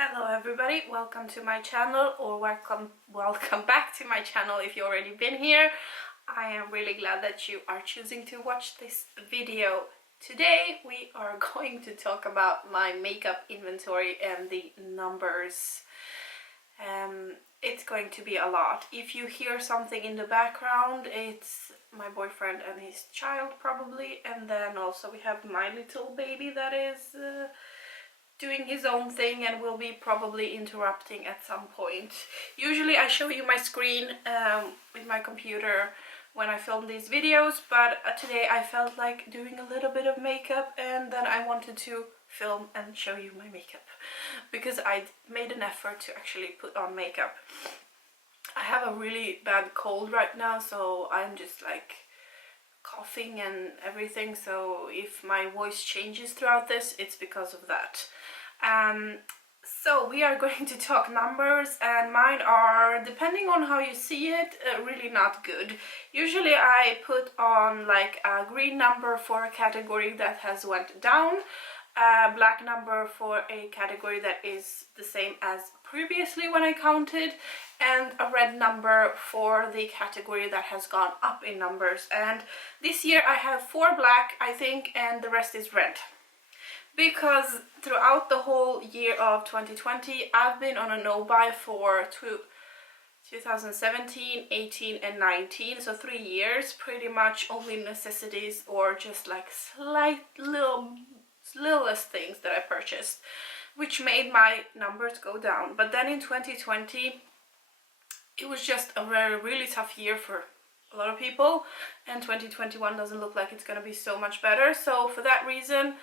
Hello everybody, welcome to my channel, or welcome back to my channel if you've already been here. I am really glad that you are choosing to watch this video. Today we are going to talk about my makeup inventory and the numbers. It's going to be a lot. If you hear something in the background, it's my boyfriend and his child probably, and then also we have my little baby that is doing his own thing and will be probably interrupting at some point. Usually I show you my screen with my computer when I film these videos, but today I felt like doing a little bit of makeup, and then I wanted to film and show you my makeup because I made an effort to actually put on makeup. I have a really bad cold right now, so I'm just like coughing and everything, so if my voice changes throughout this, it's because of that. So we are going to talk numbers, and mine are, depending on how you see it, really not good. Usually I put on like a green number for a category that has went down, a black number for a category that is the same as previously when I counted, and a red number for the category that has gone up in numbers. And this year I have 4 black, I think, and the rest is red. Because throughout the whole year of 2020, I've been on a no-buy for 2017, 18 and 19, so 3 years, pretty much only necessities or just like slight littlest things that I purchased, which made my numbers go down. But then in 2020, it was just a really tough year for a lot of people, and 2021 doesn't look like it's gonna be so much better. So for that reason,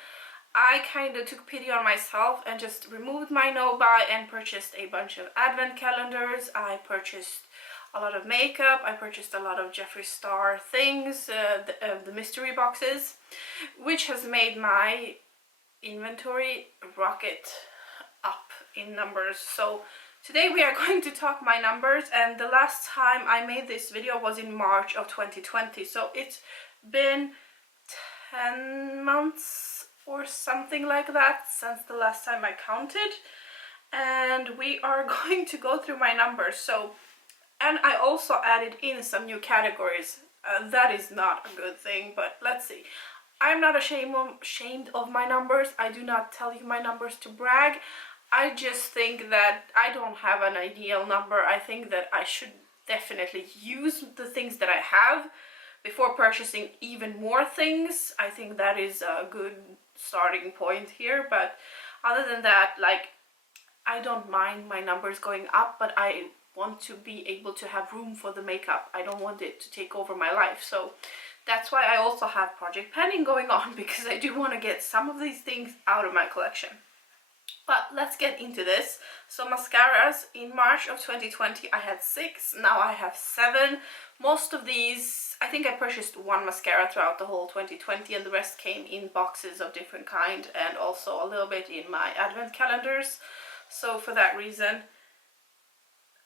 I kind of took pity on myself and just removed my no-buy and purchased a bunch of advent calendars. I purchased a lot of makeup. I purchased a lot of Jeffree Star things, the mystery boxes, which has made my inventory rocket up in numbers. So today we are going to talk my numbers, and the last time I made this video was in March of 2020, so it's been 10 months or something like that since the last time I counted, and we are going to go through my numbers. So, and I also added in some new categories. That is not a good thing, but let's see. I'm not ashamed of my numbers. I do not tell you my numbers to brag. I just think that I don't have an ideal number. I think that I should definitely use the things that I have before purchasing even more things. I think that is a good starting point here, but other than that, like, I don't mind my numbers going up, but I want to be able to have room for the makeup. I don't want it to take over my life, so that's why I also have Project Penning going on, because I do want to get some of these things out of my collection. But let's get into this. So mascaras, in March of 2020 I had 6, now I have 7. Most of these, I think I purchased 1 mascara throughout the whole 2020, and the rest came in boxes of different kind, and also a little bit in my advent calendars. So for that reason,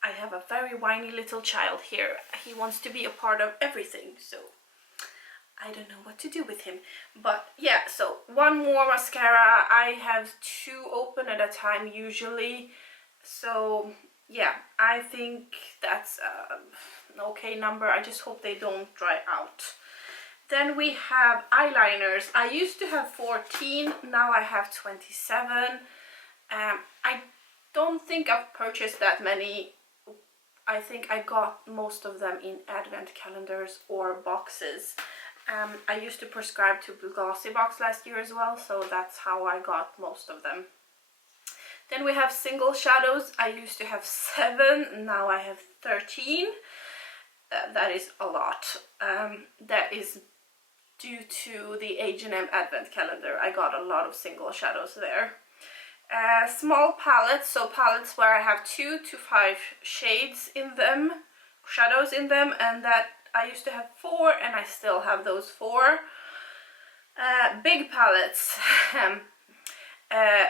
I have a very whiny little child here. He wants to be a part of everything, so I don't know what to do with him. But yeah, so 1 more mascara. I have 2 open at a time usually, so yeah, I think that's an okay number. I just hope they don't dry out. Then we have eyeliners. I used to have 14, now I have 27. I don't think I've purchased that many. I think I got most of them in advent calendars or boxes. I used to prescribe to Glossy Box last year as well, so that's how I got most of them. Then we have single shadows. I used to have 7, now I have 13. That is a lot. That is due to the H&M advent calendar. I got a lot of single shadows there. Small palettes, so palettes where I have 2 to 5 shades in them, shadows in them, and that I used to have 4, and I still have those 4. Big palettes,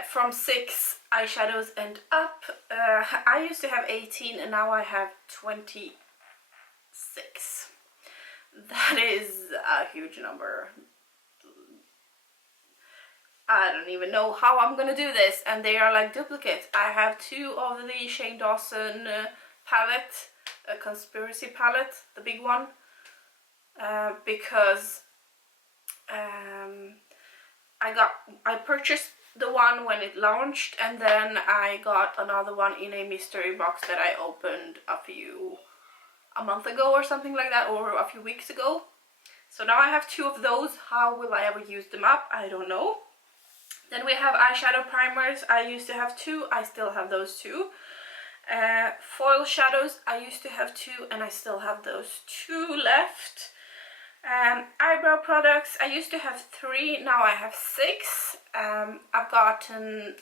from 6 eyeshadows and up. I used to have 18, and now I have 26. That is a huge number. I don't even know how I'm gonna do this, and they are like duplicates. I have 2 of the Shane Dawson palette, conspiracy palette, the big one, because I purchased the one when it launched, and then I got another one in a mystery box that I opened a month ago or something like that, or a few weeks ago. So now I have 2 of those. How will I ever use them up? I don't know. Then we have eyeshadow primers. I used to have 2, I still have those 2. Foil shadows, I used to have 2, and I still have those 2 left. Eyebrow products, I used to have 3, now I have 6. I've gotten,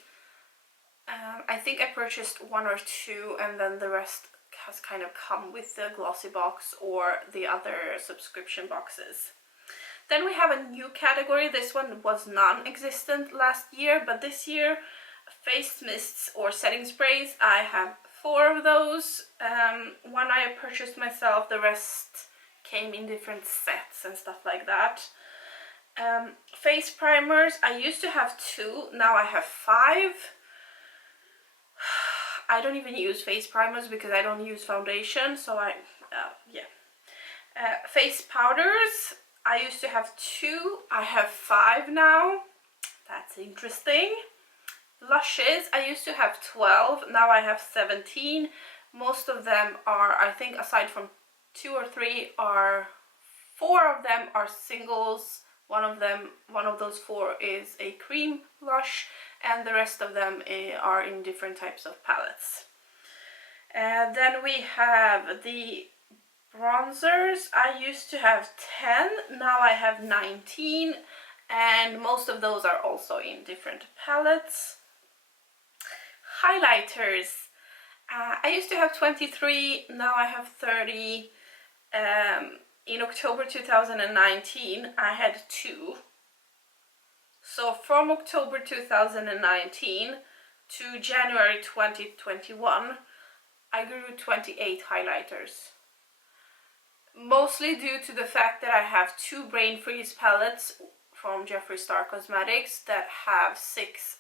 I think I purchased 1 or 2, and then the rest has kind of come with the glossy box or the other subscription boxes. Then we have a new category. This one was non-existent last year, but this year, face mists or setting sprays. I have 4 of those. One I purchased myself, the rest came in different sets and stuff like that. Face primers, I used to have 2, now I have 5. I don't even use face primers because I don't use foundation, so face powders, I used to have 2, I have 5 now. That's interesting. Blushes, I used to have 12, now I have 17. Most of them are, I think aside from 2 or 3 are, 4 of them are singles. One of those 4 is a cream blush, and the rest of them are in different types of palettes. Then we have the bronzers. I used to have 10, now I have 19, and most of those are also in different palettes. Highlighters. I used to have 23, now I have 30. In October 2019 I had 2. So from October 2019 to January 2021 I grew 28 highlighters. Mostly due to the fact that I have 2 Brain Freeze palettes from Jeffree Star Cosmetics that have 6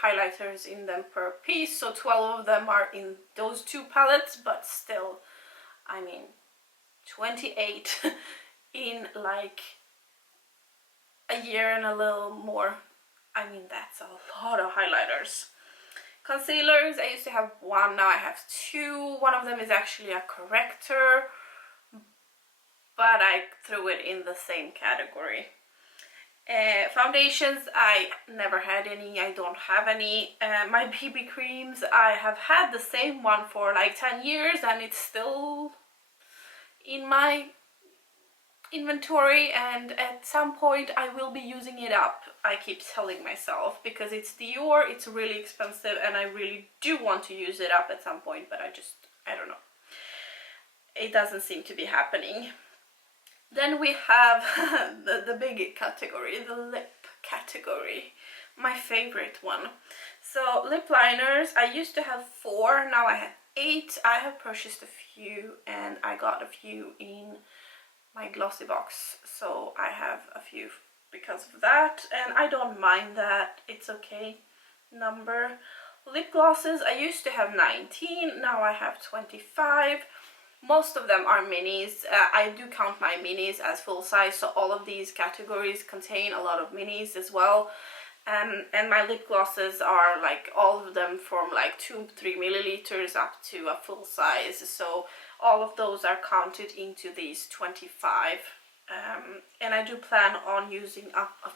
highlighters in them per piece, so 12 of them are in those 2 palettes, but still, I mean, 28 in like a year and a little more. I mean, that's a lot of highlighters. Concealers, I used to have 1, now I have 2. One of them is actually a corrector, but I threw it in the same category. Foundations, I never had any, I don't have any. My BB creams, I have had the same one for like 10 years and it's still in my inventory, and at some point I will be using it up, I keep telling myself, because it's Dior, it's really expensive, and I really do want to use it up at some point, but I don't know. It doesn't seem to be happening. Then we have the big category, the lip category, my favorite one. So lip liners, I used to have 4, now I have 8. I have purchased a few, and I got a few in my glossy box, so I have a few because of that, and I don't mind that, it's okay number. Lip glosses, I used to have 19, now I have 25. Most of them are minis. I do count my minis as full size, so all of these categories contain a lot of minis as well. And my lip glosses are like all of them from like 2-3 milliliters up to a full size, so all of those are counted into these 25. And I do plan on using up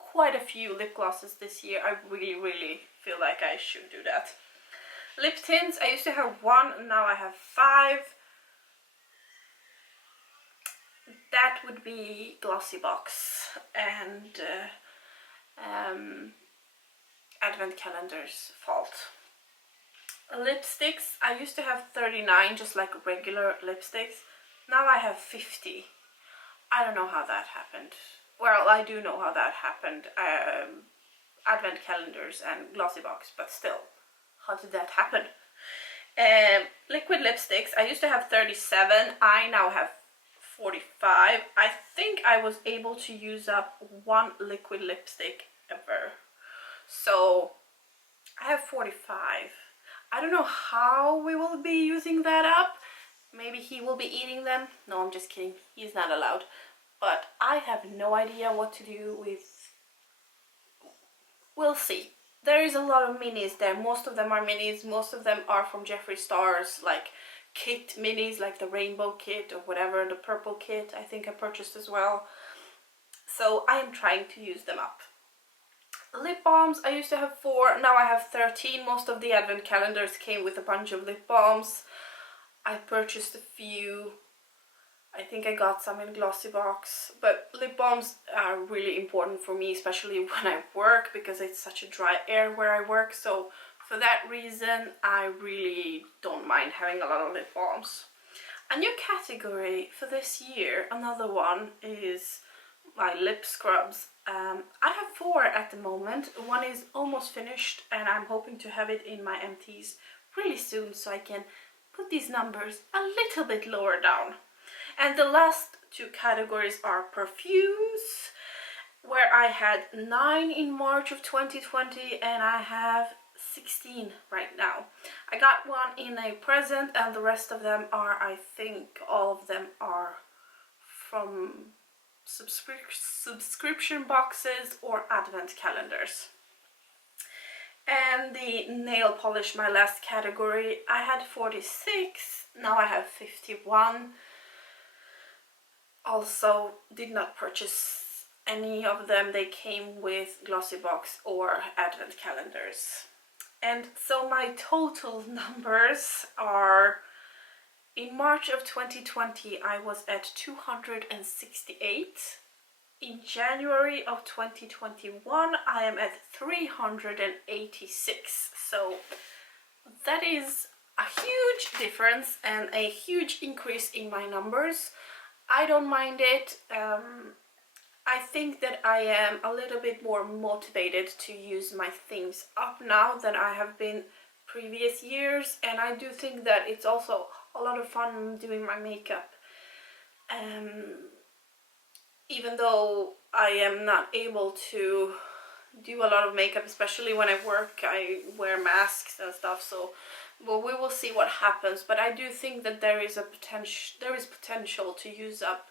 quite a few lip glosses this year. I really feel like I should do that. Lip tints, I used to have 1, now I have 5. That would be Glossy Box and Advent Calendar's fault. Lipsticks, I used to have 39, just like regular lipsticks. Now I have 50. I don't know how that happened. Well, I do know how that happened. Advent Calendars and Glossy Box, but still, how did that happen? Liquid lipsticks, I used to have 37. I now have 45. I think I was able to use up 1 liquid lipstick ever. So I have 45. I don't know how we will be using that up. Maybe he will be eating them. No, I'm just kidding. He's not allowed. But I have no idea what to do with... We'll see. There is a lot of minis there. Most of them are minis. Most of them are from Jeffree Star's like kit minis, like the rainbow kit or whatever, the purple kit I think I purchased as well. So I am trying to use them up. Lip balms, I used to have 4, now I have 13. Most of the advent calendars came with a bunch of lip balms. I purchased a few. I think I got some in glossy box, but lip balms are really important for me, especially when I work, because it's such a dry air where I work. So for that reason, I really don't mind having a lot of lip balms. A new category for this year, another one, is my lip scrubs. I have 4 at the moment. One is almost finished and I'm hoping to have it in my empties really soon so I can put these numbers a little bit lower down. And the last 2 categories are perfumes, where I had 9 in March of 2020 and I have 16 right now. I got one in a present and the rest of them are, I think all of them are from subscription boxes or advent calendars. And the nail polish, my last category, I had 46, now I have 51. Also did not purchase any of them, they came with glossy box or advent calendars. And so my total numbers are, in March of 2020 I was at 268. In January of 2021 I am at 386. So that is a huge difference and a huge increase in my numbers. I don't mind it. I think that I am a little bit more motivated to use my things up now than I have been previous years, and I do think that it's also a lot of fun doing my makeup. Even though I am not able to do a lot of makeup, especially when I work, I wear masks and stuff, so well, we will see what happens. But I do think that there is potential to use up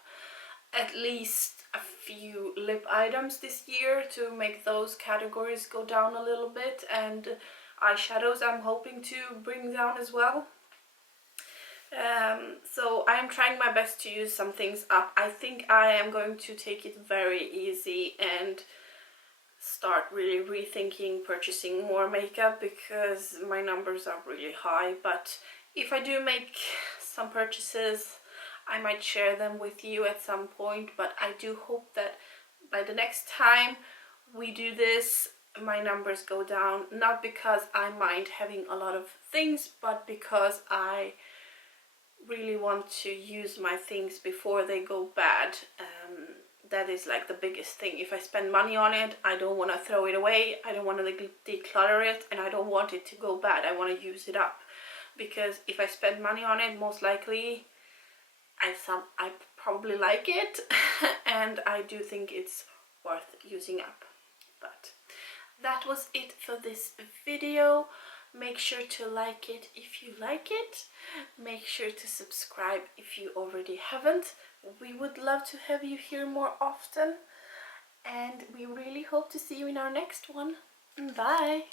at least a few lip items this year to make those categories go down a little bit, and eyeshadows I'm hoping to bring down as well. So I'm trying my best to use some things up. I think I am going to take it very easy and start really rethinking purchasing more makeup, because my numbers are really high. But if I do make some purchases, I might share them with you at some point. But I do hope that by the next time we do this, my numbers go down, not because I mind having a lot of things, but because I really want to use my things before they go bad. That is like the biggest thing. If I spend money on it, I don't want to throw it away, I don't want to declutter it, and I don't want it to go bad. I want to use it up, because if I spend money on it, most likely I probably like it and I do think it's worth using up. But that was it for this video. Make sure to like it if you like it. Make sure to subscribe if you already haven't. We would love to have you here more often, and we really hope to see you in our next one. Bye!